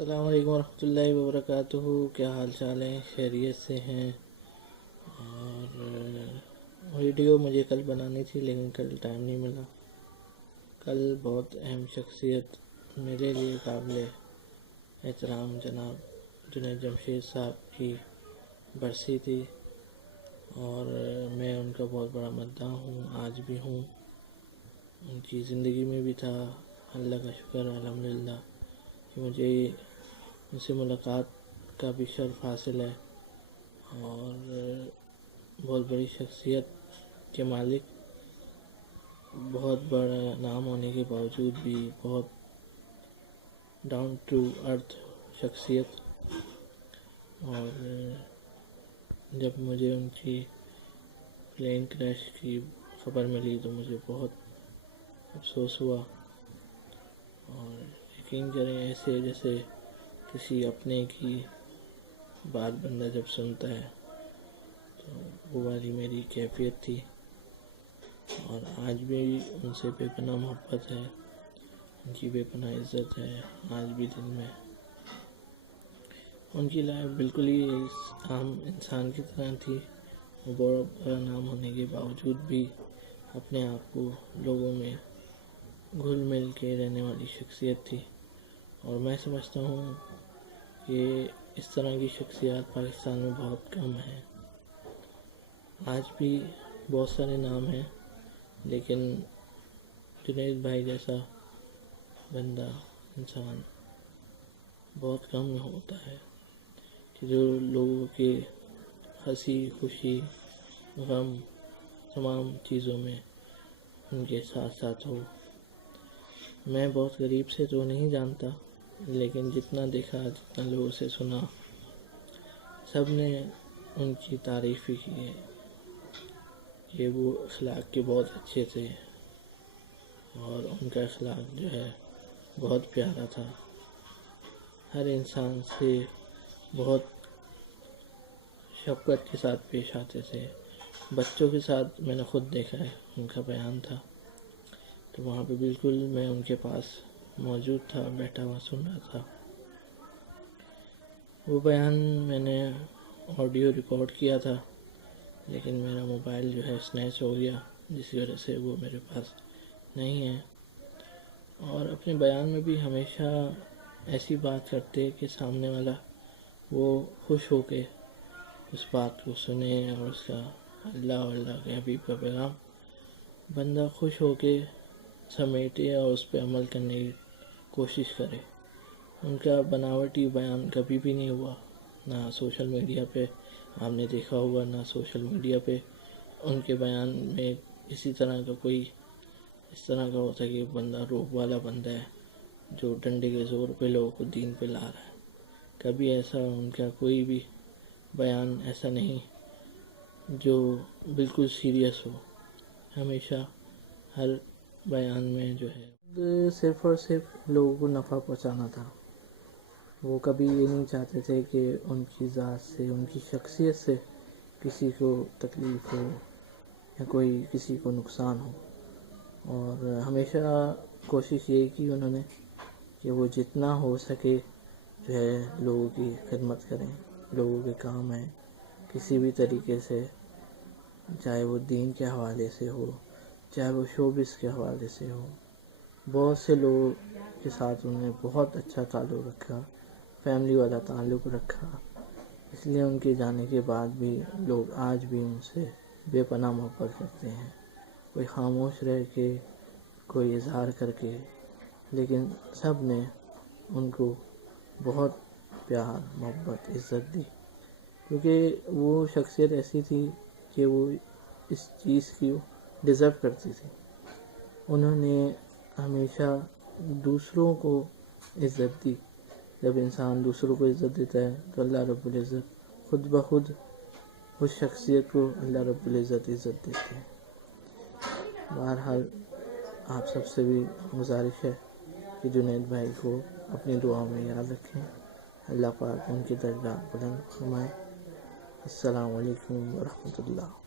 السلام علیکم ورحمۃ اللہ وبرکاتہ۔ کیا حال چال ہیں؟ خیریت سے ہیں؟ اور ویڈیو مجھے کل بنانی تھی لیکن کل ٹائم نہیں ملا۔ کل بہت اہم شخصیت میرے لیے قابل احترام جناب جنید جمشید صاحب کی برسی تھی اور میں ان کا بہت بڑا مداح ہوں، آج بھی ہوں، ان کی زندگی میں بھی تھا۔ اللہ کا شکر ہے الحمدللہ کہ مجھے ان سے ملاقات کا بھی شرف حاصل ہے، اور بہت بڑی شخصیت کے مالک، بہت بڑا نام ہونے کے باوجود بھی بہت ڈاؤن ٹو ارتھ شخصیت۔ اور جب مجھے ان کی پلین کریش کی خبر ملی تو مجھے بہت افسوس ہوا، اور یقین کریں ایسے جیسے کسی اپنے کی بات بندہ جب سنتا ہے تو وہ والی میری کیفیت تھی، اور آج بھی ان سے بے پناہ محبت ہے، ان کی بے پناہ عزت ہے آج بھی دل میں۔ ان کی لائف بالکل ہی عام انسان کی طرح تھی، وہ بہت بڑا نام ہونے کے باوجود بھی اپنے آپ کو لوگوں میں گھل مل کے رہنے والی شخصیت تھی، اور میں سمجھتا ہوں کہ اس طرح کی شخصیات پاکستان میں بہت کم ہیں۔ آج بھی بہت سارے نام ہیں لیکن جنید بھائی جیسا بندہ، انسان بہت کم ہوتا ہے کہ جو لوگوں کے ہنسی خوشی غم تمام چیزوں میں ان کے ساتھ ساتھ ہو۔ میں بہت قریب سے تو نہیں جانتا لیکن جتنا دیکھا، جتنا لوگوں سے سنا، سب نے ان کی تعریف ہی کی ہے کہ وہ اخلاق کے بہت اچھے تھے، اور ان کا اخلاق جو ہے بہت پیارا تھا، ہر انسان سے بہت شفقت کے ساتھ پیش آتے تھے۔ بچوں کے ساتھ میں نے خود دیکھا ہے، ان کا بیان تھا تو وہاں پہ بالکل میں ان کے پاس موجود تھا، بیٹھا ہوا سن رہا تھا۔ وہ بیان میں نے آڈیو ریکارڈ کیا تھا لیکن میرا موبائل جو ہے سنیچ ہو گیا، جس کی وجہ سے وہ میرے پاس نہیں ہے۔ اور اپنے بیان میں بھی ہمیشہ ایسی بات کرتے کہ سامنے والا وہ خوش ہو کے اس بات کو سنے، اور اس کا اللہ کے حبیب کا پیغام بندہ خوش ہو کے سمیٹے اور اس پہ عمل کرنے کی کوشش کرے۔ ان کا بناوٹی بیان کبھی بھی نہیں ہوا، نہ سوشل میڈیا پہ آپ نے دیکھا ہوگا، نہ سوشل میڈیا پہ ان کے بیان میں کسی طرح کا کوئی اس طرح کا ہوتا ہے کہ بندہ روب والا بندہ ہے جو ڈنڈے کے زور پہ لوگوں کو دین پہ لا رہا ہے۔ کبھی ایسا ان کا کوئی بھی بیان ایسا نہیں جو بالکل سیریس ہو، ہمیشہ ہر بیان میں جو ہے صرف اور صرف لوگوں کو نفع پہنچانا تھا۔ وہ کبھی یہ نہیں چاہتے تھے کہ ان کی ذات سے، ان کی شخصیت سے کسی کو تکلیف ہو یا کوئی کسی کو نقصان ہو، اور ہمیشہ کوشش یہی کی انہوں نے کہ وہ جتنا ہو سکے جو ہے لوگوں کی خدمت کریں، لوگوں کے کام آئیں کسی بھی طریقے سے، چاہے وہ دین کے حوالے سے ہو، چاہے وہ شوبز کے حوالے سے ہو۔ بہت سے لوگوں کے ساتھ انہوں نے بہت اچھا تعلق رکھا، فیملی والا تعلق رکھا، اس لیے ان کے جانے کے بعد بھی لوگ آج بھی ان سے بے پناہ محبت کرتے ہیں، کوئی خاموش رہ کے، کوئی اظہار کر کے، لیکن سب نے ان کو بہت پیار محبت عزت دی، کیونکہ وہ شخصیت ایسی تھی کہ وہ اس چیز کی ڈیزرو کرتی تھی۔ انہوں نے ہمیشہ دوسروں کو عزت دی، جب انسان دوسروں کو عزت دیتا ہے تو اللہ رب العزت خود بخود اس شخصیت کو اللہ رب العزت عزت دیتے ہیں۔ بہرحال آپ سب سے بھی گزارش ہے کہ جنید بھائی کو اپنی دعاؤں میں یاد رکھیں، اللہ پاک ان کی درجات بلند فرمائے۔ السلام علیکم ورحمۃ اللہ۔